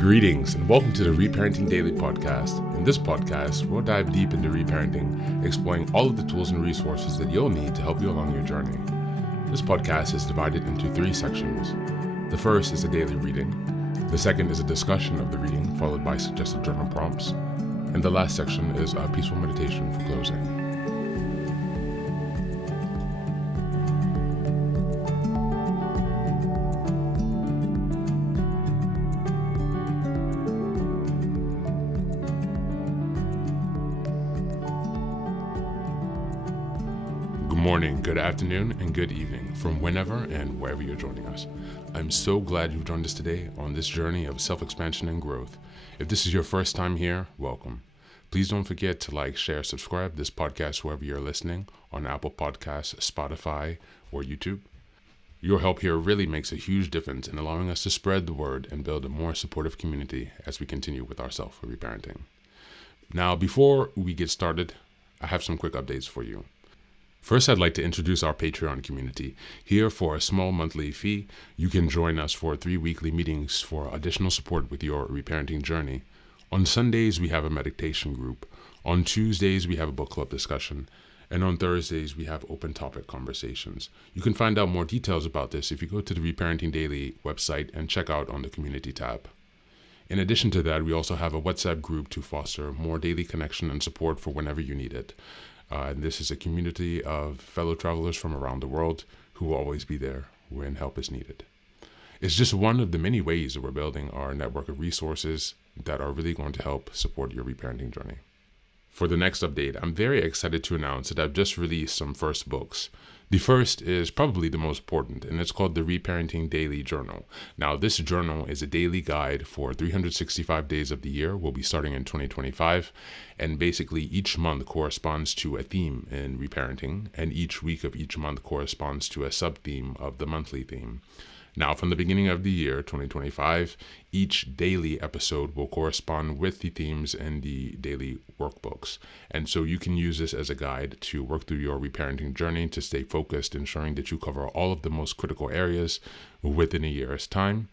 Greetings and welcome to the Reparenting Daily podcast. In this podcast, we'll dive deep into reparenting, exploring all of the tools and resources that you'll need to help you along your journey. This podcast is divided into 3 sections. The first is a daily reading. The second is a discussion of the reading, followed by suggested journal prompts. And the last section is a peaceful meditation for closing. Good morning, good afternoon, and good evening from whenever and wherever you're joining us. I'm so glad you've joined us today on this journey of self-expansion and growth. If this is your first time here, welcome. Please don't forget to like, share, subscribe this podcast wherever you're listening, on Apple Podcasts, Spotify, or YouTube. Your help here really makes a huge difference in allowing us to spread the word and build a more supportive community as we continue with our self-reparenting. Now, before we get started, I have some quick updates for you. First, I'd like to introduce our Patreon community. Here, for a small monthly fee, you can join us for 3 weekly meetings for additional support with your reparenting journey. On Sundays, we have a meditation group. On Tuesdays, we have a book club discussion. And on Thursdays, we have open topic conversations. You can find out more details about this if you go to the Reparenting Daily website and check out on the community tab. In addition to that, we also have a WhatsApp group to foster more daily connection and support for whenever you need it. And this is a community of fellow travelers from around the world who will always be there when help is needed. It's just one of the many ways that we're building our network of resources that are really going to help support your reparenting journey. For the next update, I'm very excited to announce that I've just released some first books. The first is probably the most important, and it's called the Reparenting Daily Journal. Now, this journal is a daily guide for 365 days of the year. We'll be starting in 2025, and basically each month corresponds to a theme in reparenting, and each week of each month corresponds to a sub-theme of the monthly theme. Now, from the beginning of the year, 2025, each daily episode will correspond with the themes in the daily workbooks. And so you can use this as a guide to work through your reparenting journey to stay focused, ensuring that you cover all of the most critical areas within a year's time.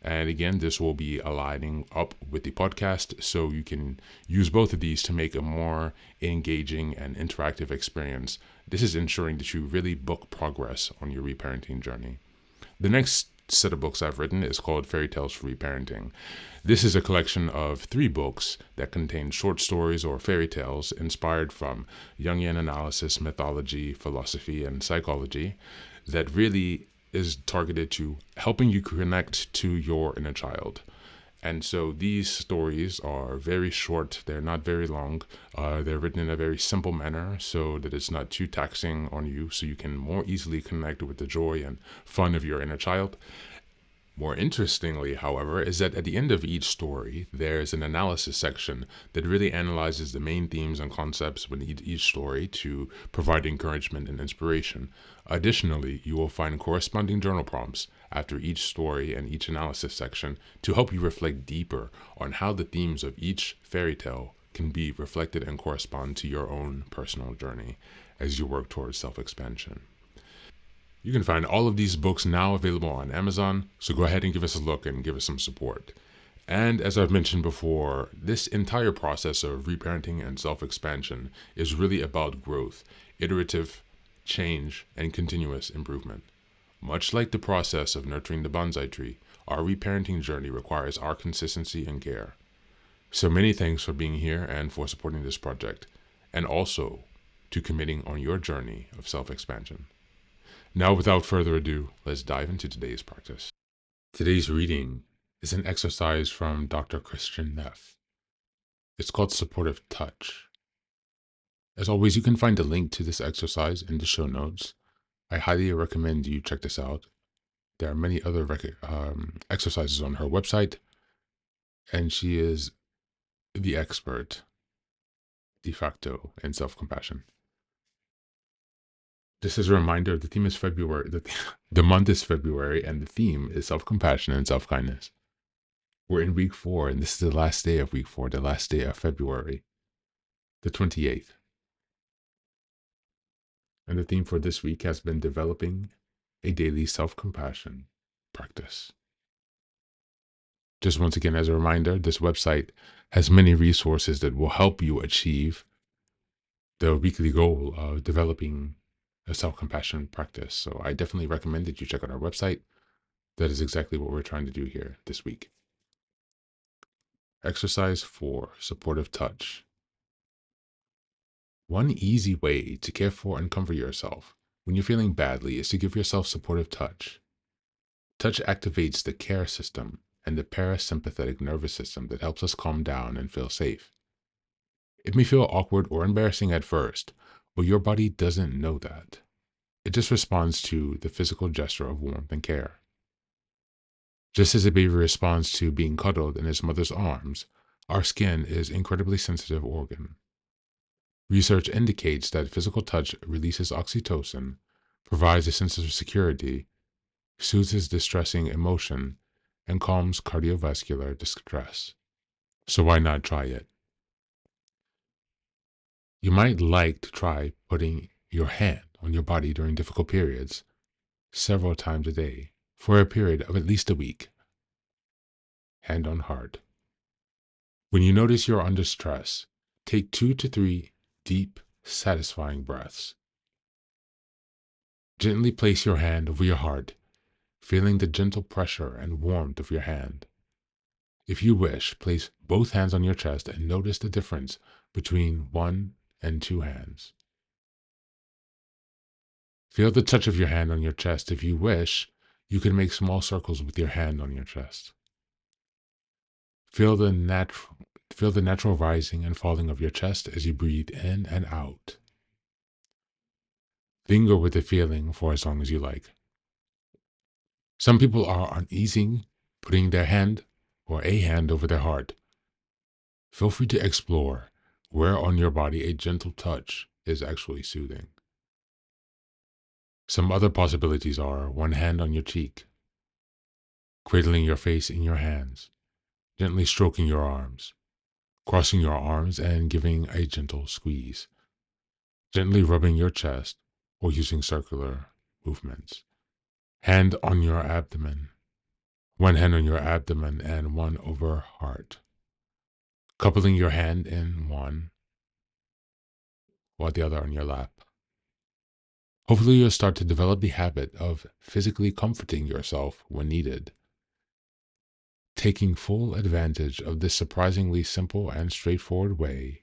And again, this will be aligning up with the podcast, so you can use both of these to make a more engaging and interactive experience. This is ensuring that you really book progress on your reparenting journey. The next set of books I've written is called Fairy Tales for Reparenting. This is a collection of 3 books that contain short stories or fairy tales inspired from Jungian analysis, mythology, philosophy, and psychology that really is targeted to helping you connect to your inner child. And so these stories are very short. They're not very long. They're written in a very simple manner so that it's not too taxing on you, so you can more easily connect with the joy and fun of your inner child. More interestingly, however, is that at the end of each story, there's an analysis section that really analyzes the main themes and concepts within each story to provide encouragement and inspiration. Additionally, you will find corresponding journal prompts after each story and each analysis section to help you reflect deeper on how the themes of each fairy tale can be reflected and correspond to your own personal journey as you work towards self-expansion. You can find all of these books now available on Amazon, so go ahead and give us a look and give us some support. And as I've mentioned before, this entire process of reparenting and self-expansion is really about growth, iterative change, and continuous improvement. Much like the process of nurturing the bonsai tree, our reparenting journey requires our consistency and care. So many thanks for being here and for supporting this project, and also to committing on your journey of self-expansion. Now, without further ado, let's dive into today's practice. Today's reading is an exercise from Dr. Christian Neff. It's called Supportive Touch. As always, you can find a link to this exercise in the show notes. I highly recommend you check this out. There are many other exercises on her website, and she is the expert de facto in self-compassion. This is a reminder, the theme is February, the month is February, and the theme is self-compassion and self-kindness. We're in week 4, and this is the last day of week 4, the last day of February, the 28th. And the theme for this week has been developing a daily self-compassion practice. Just once again, as a reminder, this website has many resources that will help you achieve the weekly goal of developing a self-compassion practice. So I definitely recommend that you check out our website. That is exactly what we're trying to do here this week. Exercise 4, supportive touch. One easy way to care for and comfort yourself when you're feeling badly is to give yourself supportive touch. Touch activates the care system and the parasympathetic nervous system that helps us calm down and feel safe. It may feel awkward or embarrassing at first, but your body doesn't know that. It just responds to the physical gesture of warmth and care. Just as a baby responds to being cuddled in its mother's arms, our skin is an incredibly sensitive organ. Research indicates that physical touch releases oxytocin, provides a sense of security, soothes distressing emotion, and calms cardiovascular distress. So why not try it? You might like to try putting your hand on your body during difficult periods several times a day for a period of at least a week. Hand on heart. When you notice you're under stress, take 2 to 3 deep, satisfying breaths. Gently place your hand over your heart, feeling the gentle pressure and warmth of your hand. If you wish, place both hands on your chest and notice the difference between 1 and 2 hands. Feel the touch of your hand on your chest. If you wish, you can make small circles with your hand on your chest. Feel the natural rising and falling of your chest as you breathe in and out. Linger with the feeling for as long as you like. Some people are uneasy putting their hand or a hand over their heart. Feel free to explore where on your body a gentle touch is actually soothing. Some other possibilities are one hand on your cheek, cradling your face in your hands, gently stroking your arms, crossing your arms and giving a gentle squeeze, gently rubbing your chest or using circular movements. Hand on your abdomen, one hand on your abdomen and one over heart, coupling your hand in one while the other on your lap. Hopefully you'll start to develop the habit of physically comforting yourself when needed, taking full advantage of this surprisingly simple and straightforward way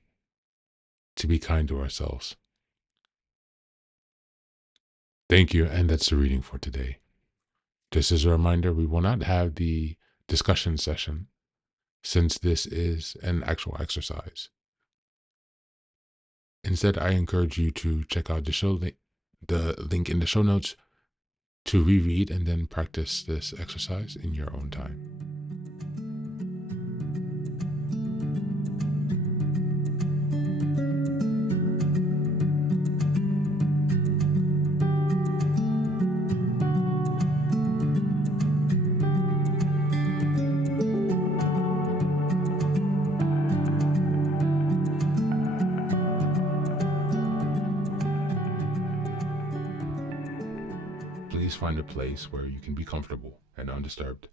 to be kind to ourselves. Thank you, and that's the reading for today. Just as a reminder, we will not have the discussion session since this is an actual exercise. Instead, I encourage you to check out the link in the show notes to reread and then practice this exercise in your own time. Please find a place where you can be comfortable and undisturbed,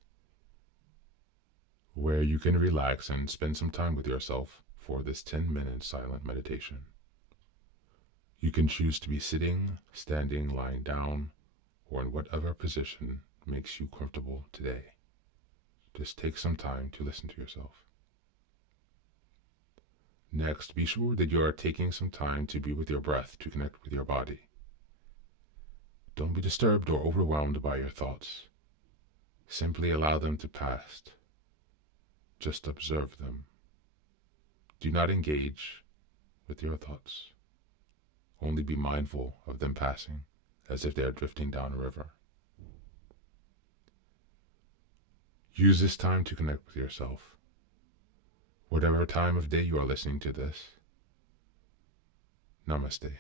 where you can relax and spend some time with yourself for this 10-minute silent meditation. You can choose to be sitting, standing, lying down, or in whatever position makes you comfortable today. Just take some time to listen to yourself. Next, be sure that you are taking some time to be with your breath to connect with your body. Don't be disturbed or overwhelmed by your thoughts. Simply allow them to pass. Just observe them. Do not engage with your thoughts. Only be mindful of them passing, as if they are drifting down a river. Use this time to connect with yourself. Whatever time of day you are listening to this, Namaste.